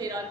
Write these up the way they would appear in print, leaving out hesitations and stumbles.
13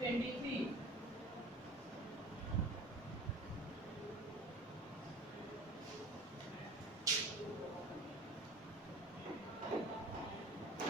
23।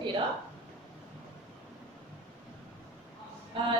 13।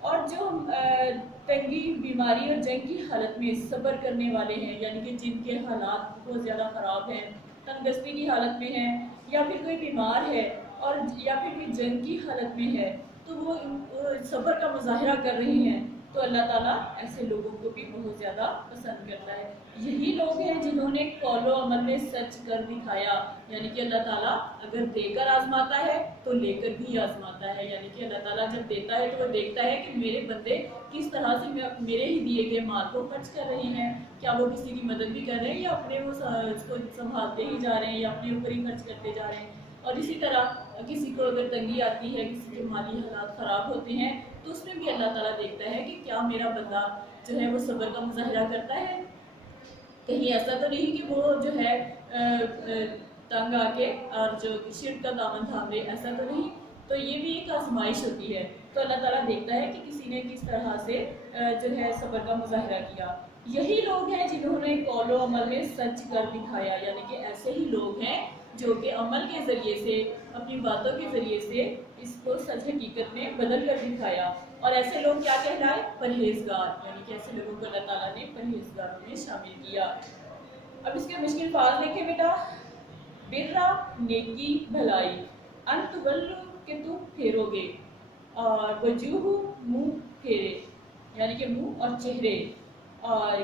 اور جو تنگی، بیماری اور جنگ کی حالت میں صبر کرنے والے ہیں، یعنی کہ جن کے حالات بہت زیادہ خراب ہیں، تندرستی کی حالت میں ہیں، یا پھر کوئی بیمار ہے اور یا پھر کوئی جنگ کی حالت میں ہے، تو وہ صبر کا مظاہرہ کر رہی ہیں، تو اللہ تعالیٰ ایسے لوگوں کو بھی بہت زیادہ پسند کرتا ہے۔ یہی لوگ ہیں جنہوں نے قول و عمل میں سچ کر دکھایا، یعنی کہ اللہ تعالیٰ اگر دے کر آزماتا ہے تو لے کر بھی آزماتا ہے، یعنی کہ اللہ تعالیٰ جب دیتا ہے تو وہ دیکھتا ہے کہ میرے بندے کس طرح سے میرے ہی دیے گئے مال کو خرچ کر رہے ہیں، کیا وہ کسی کی مدد بھی کر رہے ہیں یا اپنے وہ اس کو سنبھالتے ہی جا رہے ہیں یا اپنے اوپر ہی خرچ کرتے جا رہے ہیں۔ اور اسی طرح کسی کو اگر تنگی آتی ہے، کسی کے مالی حالات خراب ہوتے ہیں، تو اس میں بھی اللہ تعالیٰ دیکھتا ہے کہ کیا میرا بندہ جو ہے وہ صبر کا مظاہرہ کرتا ہے، کہیں ایسا تو نہیں کہ وہ جو ہے تنگ آ کے اور جو شرک کا دامن تھام لے، ایسا تو نہیں۔ تو یہ بھی ایک آزمائش ہوتی ہے، تو اللہ تعالیٰ دیکھتا ہے کہ کسی نے کس طرح سے جو ہے صبر کا مظاہرہ کیا۔ یہی لوگ ہیں جنہوں نے قول و عمل میں سچ کر دکھایا، یعنی کہ ایسے ہی لوگ ہیں جو کہ عمل کے ذریعے سے، اپنی باتوں کے ذریعے سے اس کو سچ حقیقت میں بدل کر دکھایا۔ اور ایسے لوگ کیا کہلائے؟ پرہیزگار، یعنی کہ ایسے لوگوں کو اللہ تعالیٰ نے پرہیزگاروں میں شامل کیا۔ اب اس کے مشکل الفاظ دیکھیں بیٹا، برا نیکی بھلائی، انت بلو کہ تم پھیرو گے، اور وجوہ منہ پھیرے، یعنی کہ منہ اور چہرے، اور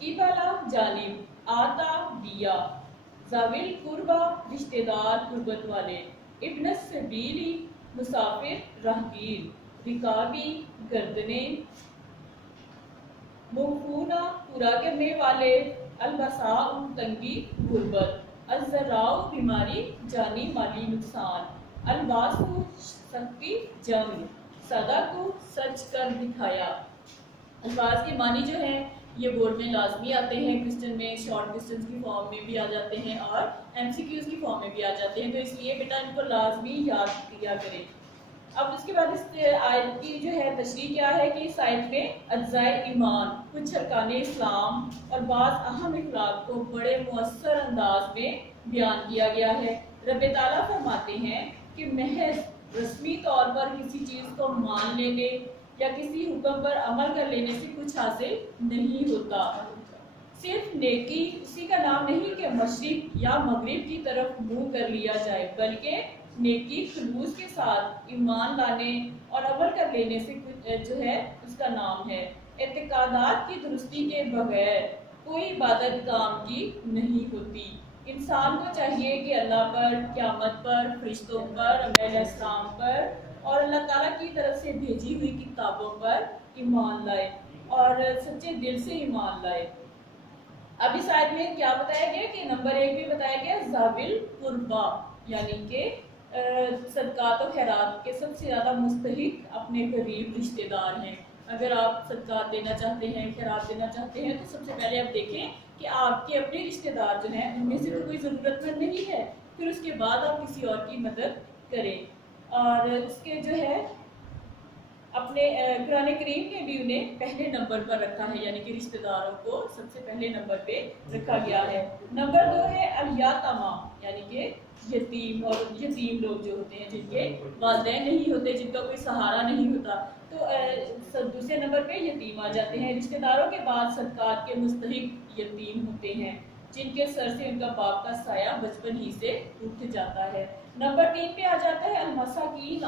قبلہ جانب، آتا دیا، ذویل قربا رشتہ دار قربت والے، ابن السبیلی مسافر راہگیر، رکابی گردنے، موفونہ پورا کرنے والے، البساء تنگی غربت، الزراء بیماری جانی مالی نقصان، الباس سختی جنگ، صدق سچ کر دکھایا۔ الفاظ کے معنی جو ہیں یہ بورڈ میں لازمی آتے ہیں، کوسچن میں شارٹ کوسچنز کی فارم میں بھی آ جاتے ہیں اور ایم سی کیوز کی فارم میں بھی آ جاتے ہیں، تو اس لیے بیٹا ان کو لازمی یاد کیا کریں۔ اب اس کے بعد اس آیت کی جو ہے تشریح کیا ہے کہ اس آیت میں اجزائے ایمان، کچھ ارکان اسلام اور بعض اہم اخلاق کو بڑے مؤثر انداز میں بیان کیا گیا ہے۔ رب تعالیٰ فرماتے ہیں کہ محض رسمی طور پر کسی چیز کو مان لینے یا کسی حکم پر عمل کر لینے سے کچھ حاصل نہیں ہوتا۔ صرف نیکی اسی کا نام نہیں کہ مشرق یا مغرب کی طرف منہ کر لیا جائے، بلکہ نیکی خلوص کے ساتھ ایمان لانے اور عمل کر لینے سے جو ہے اس کا نام ہے۔ اعتقادات کی درستی کے بغیر کوئی عبادت کام کی نہیں ہوتی۔ انسان کو چاہیے کہ اللہ پر، قیامت پر، فرشتوں پر، انبیاء علیہ السلام پر اور اللہ تعالیٰ کی طرف سے بھیجی ہوئی کتابوں پر ایمان لائے اور سچے دل سے ایمان لائے۔ اب اس آیت میں کیا بتایا گیا کہ نمبر 1 میں بتایا گیا ذویل قربا، یعنی کہ صدقات و خیرات کے سب سے زیادہ مستحق اپنے قریب رشتہ دار ہیں۔ اگر آپ صدقات دینا چاہتے ہیں، خیرات دینا چاہتے ہیں، تو سب سے پہلے آپ دیکھیں کہ آپ کے اپنے رشتہ دار جو ہیں ان میں سے تو کوئی ضرورت مند نہیں ہے، پھر اس کے بعد آپ کسی اور کی مدد کریں۔ اور اس کے جو ہے اپنے قرآن کریم نے بھی انہیں پہلے نمبر پر رکھا ہے، یعنی کہ رشتہ داروں کو سب سے پہلے نمبر پہ رکھا گیا ہے۔ نمبر 2 ہے الیتامیٰ، یعنی کہ یتیم، اور یتیم لوگ جو ہوتے ہیں جن کے والدین نہیں ہوتے، جن کا کوئی سہارا نہیں ہوتا، تو دوسرے نمبر پہ یتیم آ جاتے ہیں۔ رشتہ داروں کے بعد صدقات کے مستحق یتیم ہوتے ہیں جن کے سر سے ان کا باپ کا سایہ بچپن ہی سے اٹھ جاتا ہے۔ نمبر 3 پہ آ جاتا ہے المساکین،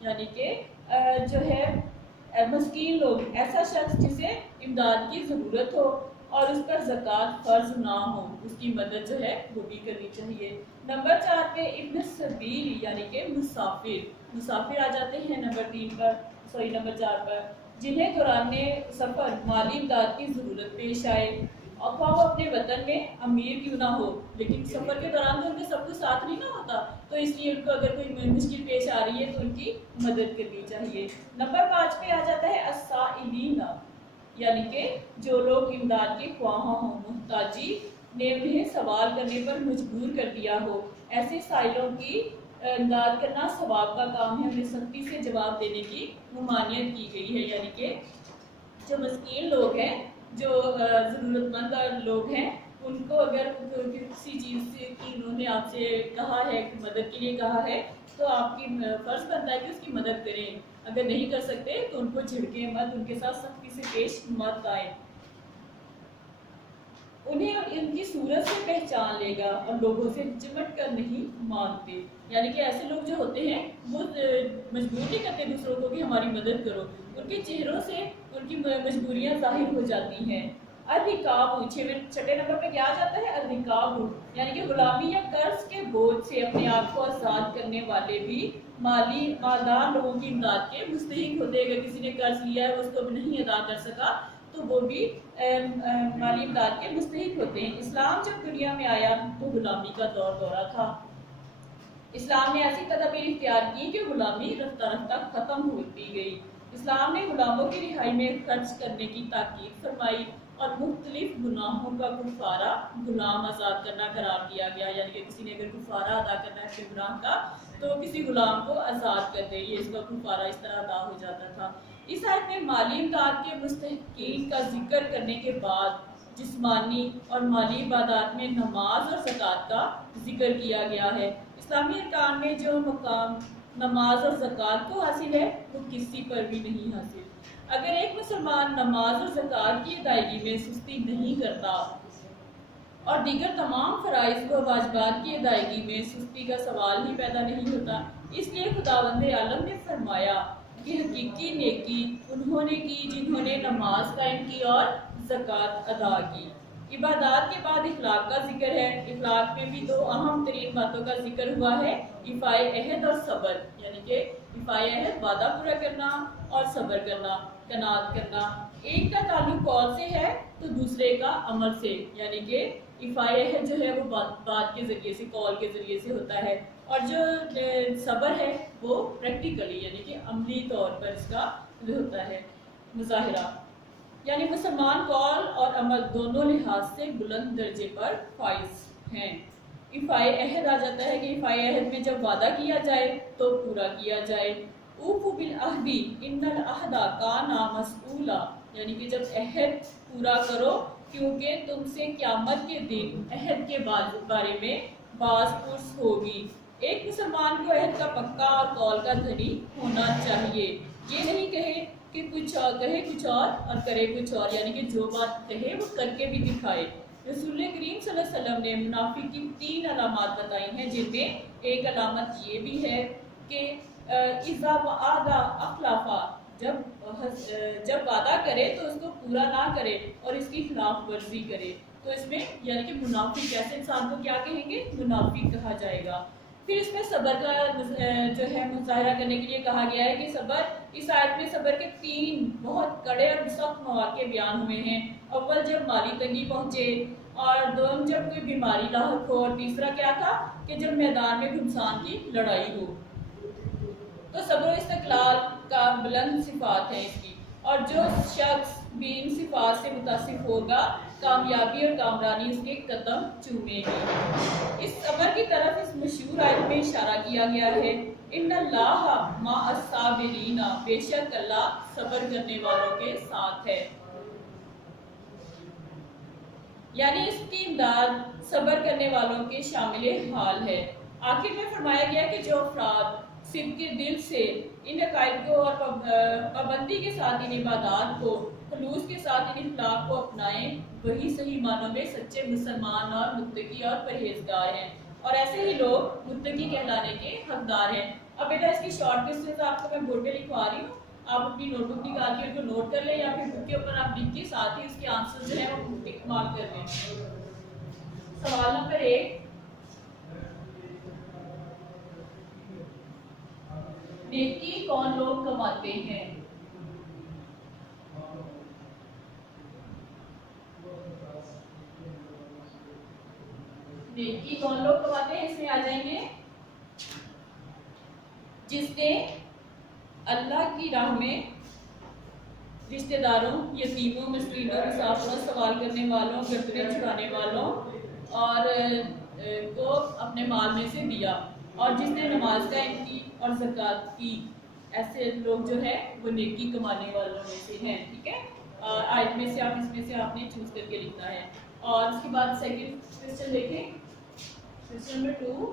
یعنی کہ جو ہے مسکین لوگ، ایسا شخص جسے امداد کی ضرورت ہو اور اس پر زکوٰۃ فرض نہ ہو، اس کی مدد جو ہے وہ بھی کرنی چاہیے۔ نمبر 4 پہ ابن السبیل، یعنی کہ مسافر آ جاتے ہیں نمبر 4 پر، جنہیں دوران سفر مالی امداد کی ضرورت پیش آئے، اور وہ اپنے وطن میں امیر کیوں نہ ہو، لیکن سفر کے دوران تو ان کے سب کچھ ساتھ نہیں نہ ہوتا، تو اس لیے ان کو اگر کوئی مشکل پیش آ رہی ہے تو ان کی مدد کرنی چاہیے۔ نمبر 5 پہ آ جاتا ہے السائلین، یعنی کہ جو لوگ امداد کے خواہاں ہوں، محتاجی نے انہیں سوال کرنے پر مجبور کر دیا ہو، ایسے سائلوں کی امداد کرنا ثواب کا کام ہے، انہیں سختی سے جواب دینے کی ممانعت کی گئی ہے، یعنی کہ جو مسکین لوگ ہیں، جو ضرورت مند لوگ ہیں، ان کو اگر کسی چیز سے کی انہوں نے آپ سے کہا ہے، مدد کے لیے کہا ہے، تو آپ کی فرض بنتا ہے کہ اس کی مدد کریں۔ اگر نہیں کر سکتے تو ان کو جھڑکیں مت، ان کے ساتھ سختی سے پیش مت آئیں. انہیں ان کی صورت سے پہچان لے گا اور لوگوں سے چمٹ کر نہیں مانتے. یعنی کہ ایسے لوگ جو ہوتے ہیں وہ مجبور نہیں کرتے دوسروں کو کہ ہماری مدد کرو، ان کے چہروں سے ان کی مجبوریاں ظاہر ہو جاتی ہیں. الرکاب، چھٹے نمبر پہ کیا آ جاتا ہے؟ الرکاب، یعنی کہ غلامی یا قرض کے بوجھ سے اپنے آپ کو آزاد کرنے والے بھی مالدار لوگوں کی امداد کے مستحق ہوتے. اگر کسی نے قرض لیا ہے وہ اس کو نہیں ادا کر سکا تو وہ بھی مالی امداد کے مستحق ہوتے ہیں. اسلام جب دنیا میں آیا تو غلامی کا دورہ تھا. اسلام نے ایسی تدابیر اختیار کی کہ غلامی رفتہ رفتہ ختم ہوتی گئی. اسلام نے غلاموں کی رہائی میں خرچ کرنے کی تاکید فرمائی اور مختلف گناہوں کا کفارہ غلام آزاد کرنا قرار دیا گیا. یعنی کہ کسی نے اگر کفارہ ادا کرنا ہے اپنے گناہ کا تو کسی غلام کو آزاد کر دے، یہ اس کا کفارہ اس طرح ادا ہو جاتا تھا. اس آیت میں مالی امداد کے مستحقین کا ذکر کرنے کے بعد جسمانی اور مالی عبادات میں نماز اور زکوٰۃ کا ذکر کیا گیا ہے. اسلامی ارکان میں جو مقام نماز اور زکوٰۃ کو حاصل ہے وہ کسی پر بھی نہیں حاصل. اگر ایک مسلمان نماز اور زکوٰۃ کی ادائیگی میں سستی نہیں کرتا اور دیگر تمام فرائض و واجبات کی ادائیگی میں سستی کا سوال ہی پیدا نہیں ہوتا، اس لیے خداوند عالم نے فرمایا کہ حقیقی نیکی انہوں نے کی جنہوں نے نماز قائم کی اور زکوٰۃ ادا کی. عبادات کے بعد اخلاق کا ذکر ہے. اخلاق میں بھی دو اہم ترین باتوں کا ذکر ہوا ہے، ایفائے عہد اور صبر. یعنی کہ ایفائے عہد وعدہ پورا کرنا اور صبر کرنا، قناعت کرنا. ایک کا تعلق قول سے ہے تو دوسرے کا عمل سے. یعنی کہ ایفائے عہد جو ہے وہ بات کے ذریعے سے، قول کے ذریعے سے ہوتا ہے، اور جو صبر ہے وہ پریکٹیکلی یعنی کہ عملی طور پر اس کا ہوتا ہے مظاہرہ. یعنی مسلمان قول اور عمل دونوں لحاظ سے بلند درجے پر فائز ہیں. ایفائے عہد آ جاتا ہے کہ ایفائے عہد میں جب وعدہ کیا جائے تو پورا کیا جائے. اوفوا بالعہد ان العہد کان مسئولا، یعنی کہ جب عہد پورا کرو کیونکہ تم سے قیامت کے دن عہد کے بارے میں باز پرس ہوگی. ایک مسلمان کو عہد کا پکا اور قول کا دھنی ہونا چاہیے. یہ نہیں کہے کہ کچھ اور کرے کچھ اور، یعنی کہ جو بات کہے وہ کر کے بھی دکھائے. رسول کریم صلی اللہ علیہ وسلم نے منافق کی 3 علامات بتائی ہیں، جن میں ایک علامت یہ بھی ہے کہ اذا وعد اخلف، جب وعدہ کرے تو اس کو پورا نہ کرے اور اس کی خلاف ورزی کرے. تو اس میں یعنی کہ منافق ایسے انسان کو کیا کہیں گے؟ منافق کہا جائے گا. پھر اس میں صبر کا جو ہے مظاہرہ کرنے کے لیے کہا گیا ہے کہ صبر، اس آیت میں صبر کے 3 بہت کڑے اور سخت مواقع بیان ہوئے ہیں. اول جب مالی تنگی پہنچے، اور دوم جب کوئی بیماری لاحق ہو، اور تیسرا کیا تھا کہ جب میدان میں گھمسان کی لڑائی ہو. تو صبر و استقلال کا بلند صفات ہے اس کی، اور جو شخص بھی ان صفات سے متصف ہوگا کامیابی اور کامرانی اس کے قدم چومے گی. اس صبر کی طرف اس مشہور آیت میں اشارہ کیا گیا ہے، ان اللہ مع الصابرین، بے شک اللہ صبر کرنے والوں کے ساتھ ہے. یعنی اس کی امداد صبر کرنے والوں کے شامل حال ہے. آخر میں فرمایا گیا کہ جو افراد صدق کے دل سے ان عقائد کو اور پابندی کے ساتھ ان عبادات کو، خلوص کے ساتھ ان اخلاق کو اپنائیں، وہی صحیح معنوں میں سچے مسلمان اور متقی اور پرہیزگار ہیں، اور ایسے ہی لوگ متقی کہلانے کے حقدار ہیں. اب بیٹا اس کی شارٹ کوسچنز آپ کو میں بورڈ پہ لکھوا رہی ہوں، آپ اپنی نوٹ بک نکال کے ان کو نوٹ کر لیں، یا پھر بک کے اوپر آپ لکھ کے ساتھ ہی اس کے آنسر جو ہے وہ ٹک مارک کر لیں. سوال نمبر 1، نیکی کون لوگ کماتے ہیں؟ نیکی کون لوگ کماتے ہیں؟ اس میں آ جائیں گے جس نے اللہ کی راہ میں رشتہ داروں، یتیموں، مسکینوں، مسافروں، سوال کرنے والوں، گردنیں چھڑانے والوں اور کو اپنے مال میں سے دیا، اور جس نے نماز قائم کی اور زکوٰۃ کی. ایسے لوگ جو ہے وہ نیکی کمانے والوں میں سے ہیں. ٹھیک ہے، آیت میں سے آپ اس میں سے آپ نے چوز کر کے لکھنا ہے. اور اس کے بعد سیکنڈ کوسچن دیکھیں، کوسچن نمبر 2،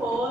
4,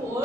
4,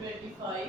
25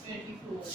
24।